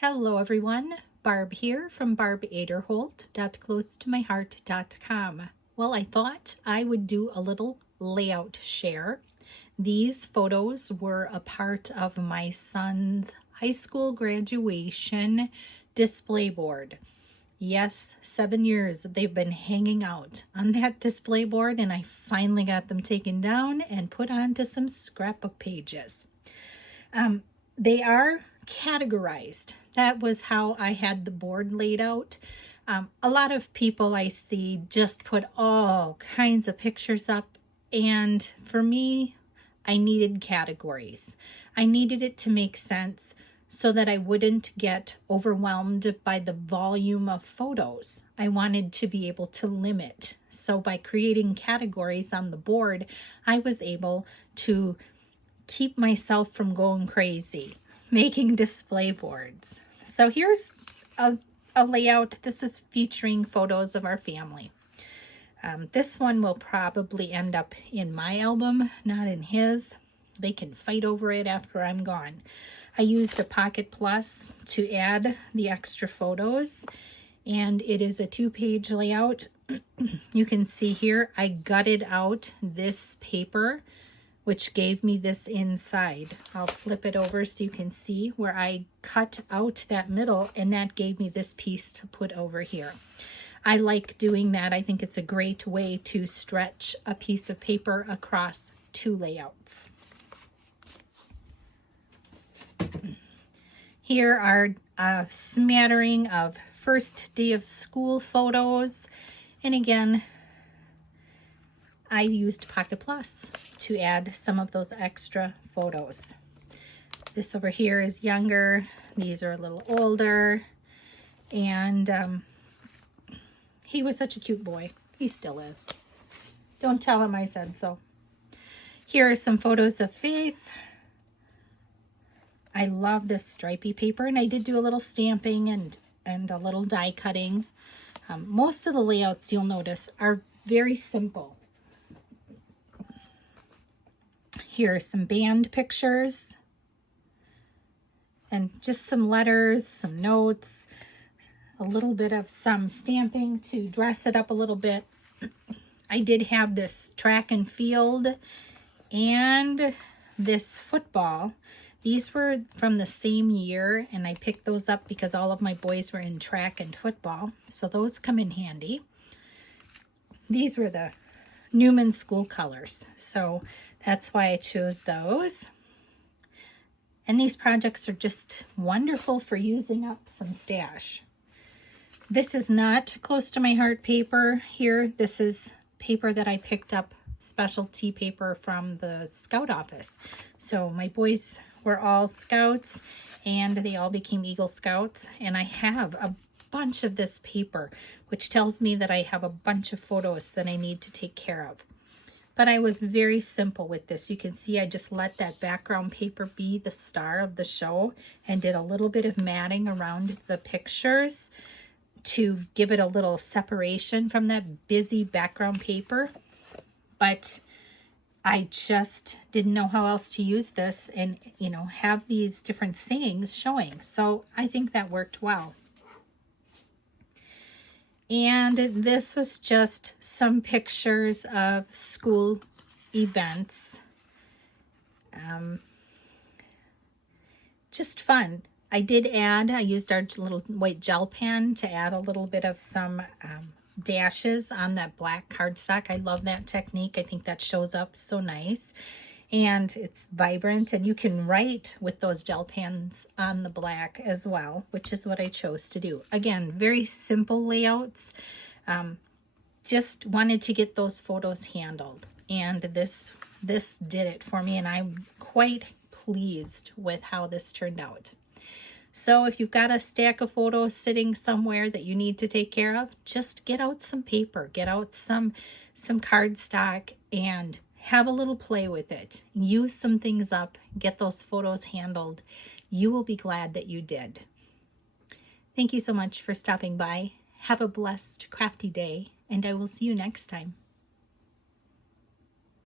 Hello everyone, Barb here from barbaderholt.closetomyheart.com. Well, I thought I would do a little layout share. These photos were a part of my son's high school graduation display board. Yes, 7 years they've been hanging out on that display board, and I finally got them taken down and put onto some scrapbook pages. They are categorized. That was how I had the board laid out. A lot of people I see just put all kinds of pictures up, and for me, I needed categories. I needed it to make sense so that I wouldn't get overwhelmed by the volume of photos. I wanted to be able to limit. So by creating categories on the board, I was able to keep myself from going crazy making display boards. So here's a layout. This is featuring photos of our family. This one will probably end up in my album, not in his. They can fight over it after I'm gone. I used a Pocket Plus to add the extra photos, and it is a 2-page layout. You can see here I gutted out this paper, which gave me this inside. I'll flip it over so you can see where I cut out that middle, and that gave me this piece to put over here. I like doing that. I think it's a great way to stretch a piece of paper across 2 layouts. Here are a smattering of first day of school photos, and again, I used Pocket Plus to add some of those extra photos. This over here is younger. These are a little older. And he was such a cute boy. He still is. Don't tell him I said so. Here are some photos of Faith. I love this stripy paper, and I did do a little stamping and a little die cutting. Most of the layouts, you'll notice, are very simple. Here are some band pictures and just some letters, some notes, a little bit of some stamping to dress it up a little bit. I did have this track and field and this football. These were from the same year, and I picked those up because all of my boys were in track and football, so those come in handy. These were the Newman school colors, so that's why I chose those. And these projects are just wonderful for using up some stash. This is not close to my heart paper here. This is paper that I picked up, specialty paper from the scout office. So my boys were all scouts, and they all became Eagle Scouts, and I have a bunch of this paper, which tells me that I have a bunch of photos that I need to take care of. But I was very simple with this. You can see I just let that background paper be the star of the show and did a little bit of matting around the pictures to give it a little separation from that busy background paper. But I just didn't know how else to use this and, you know, have these different sayings showing. So I think that worked well. And this was just some pictures of school events. Just fun. I used our little white gel pen to add a little bit of some dashes on that black cardstock. I love that technique. I think that shows up so nice. And it's vibrant, and you can write with those gel pens on the black as well, which is what I chose to do. Again, very simple layouts. Just wanted to get those photos handled, and this did it for me, and I'm quite pleased with how this turned out. So if you've got a stack of photos sitting somewhere that you need to take care of, just get out some paper, get out some cardstock, and have a little play with it. Use some things up, get those photos handled. You will be glad that you did. Thank you so much for stopping by. Have a blessed, crafty day, and I will see you next time.